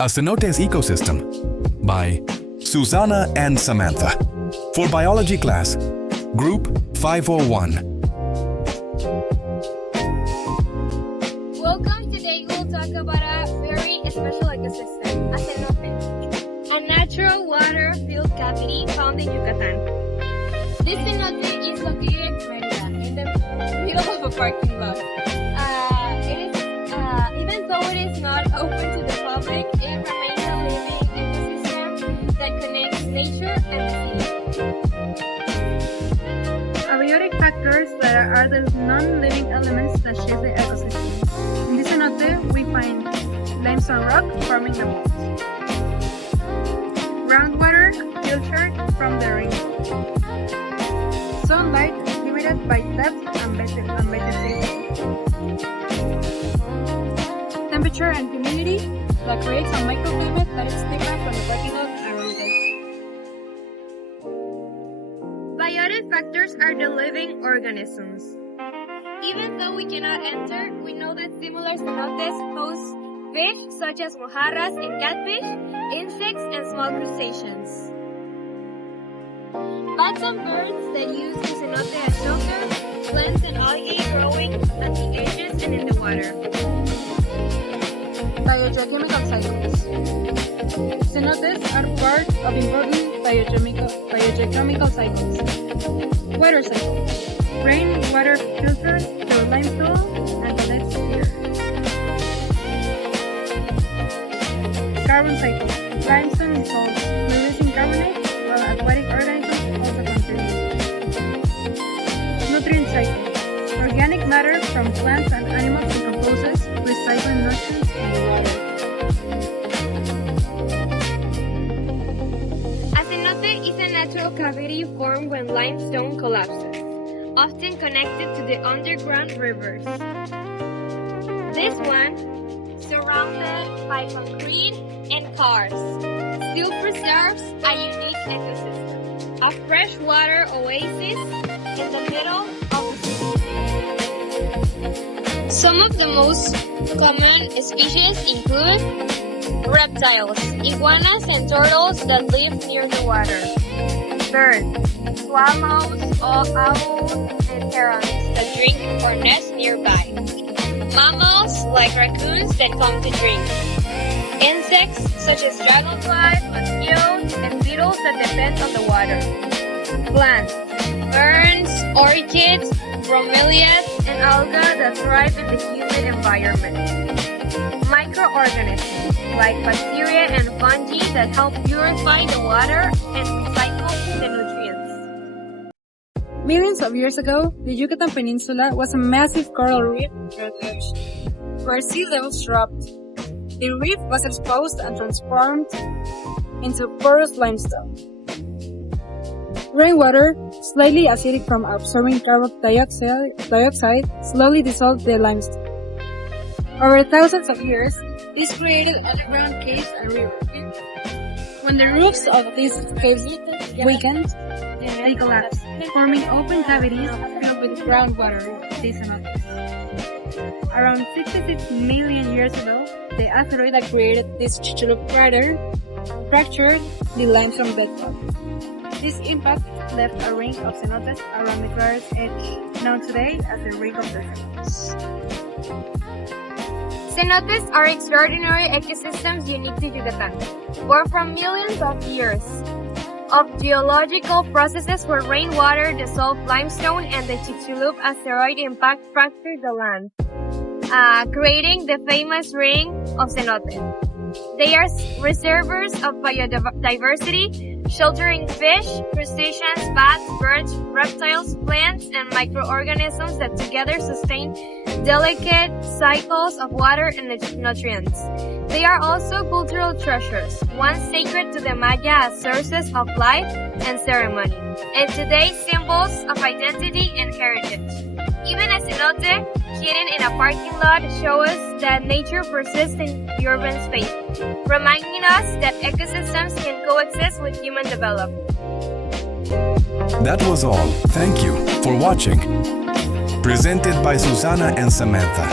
A cenote's ecosystem by Susanna and Samantha for biology class, group 501. Welcome. Today we'll talk about a very special ecosystem, a cenote, a natural water-filled cavity found in Yucatan. This cenote is located in Merida, in the middle of a parking lot. Even though it is not open to the public, it remains a living ecosystem that connects nature and the city. Abiotic factors that are the non-living elements that shape the ecosystem. In this cenote, we find limestone rock forming the moat, groundwater filtered from the rainfall, sunlight limited by depth and vegetation, temperature and humidity that creates a microclimate that is different from the parking lot around us. Biotic factors are the living organisms. Even though we cannot enter, we know that similar cenotes host fish such as mojarras and catfish, insects, and small crustaceans. Bats and birds that use the cenote as shelter, plants and algae growing at the edges and in the water. Biogeochemical cycles. Cenotes are part of important biogeochemical cycles. Water cycle. Rainwater filters through limestone and collects here. Carbon cycle. Limestone dissolves, releasing carbonate, while aquatic organisms also contribute. Nutrient cycle. Organic matter from plants and animals decomposes, recycling nutrients in the water. A cenote is a natural cavity formed when limestone collapses, often connected to the underground rivers. This one, surrounded by concrete and cars, still preserves a unique ecosystem, a freshwater oasis in the middle of the city. Some of the most common species include reptiles, iguanas and turtles that live near the water, birds, swallows, owls, and herons that drink or nest nearby, mammals like raccoons that come to drink, insects such as dragonflies, mosquitoes, and beetles that depend on the water, plants, ferns, orchids, bromeliads, and algae that thrive in the humid environment, microorganisms like bacteria and fungi that help purify the water and recycle the nutrients. Millions of years ago, the Yucatan Peninsula was a massive coral reef near the ocean, where sea levels dropped. The reef was exposed and transformed into porous limestone. Rainwater, slightly acidic from absorbing carbon dioxide, slowly dissolved the limestone. Over thousands of years, this created underground caves and rivers. When the roofs of these caves weakened, they collapsed, forming open cavities filled with groundwater, the cenotes. Around 66 million years ago, the asteroid that created this Chicxulub crater fractured the limestone bedrock. This impact left a ring of cenotes around the crater's edge, known today as the Ring of the Cenotes. Cenotes are extraordinary ecosystems unique to Yucatan, born from millions of years of geological processes where rainwater dissolved limestone and the Chicxulub asteroid impact fractured the land, creating the famous Ring of Cenote. They are reservoirs of biodiversity, sheltering fish, crustaceans, bats, birds, reptiles, plants, and microorganisms that together sustain delicate cycles of water and nutrients. They are also cultural treasures, once sacred to the Maya as sources of life and ceremony, and today symbols of identity and heritage. Even a cenote hidden in a parking lot shows that nature persists in urban space, reminding us that ecosystems can coexist with human development. That was all. Thank you for watching. Presented by Susanna and Samantha.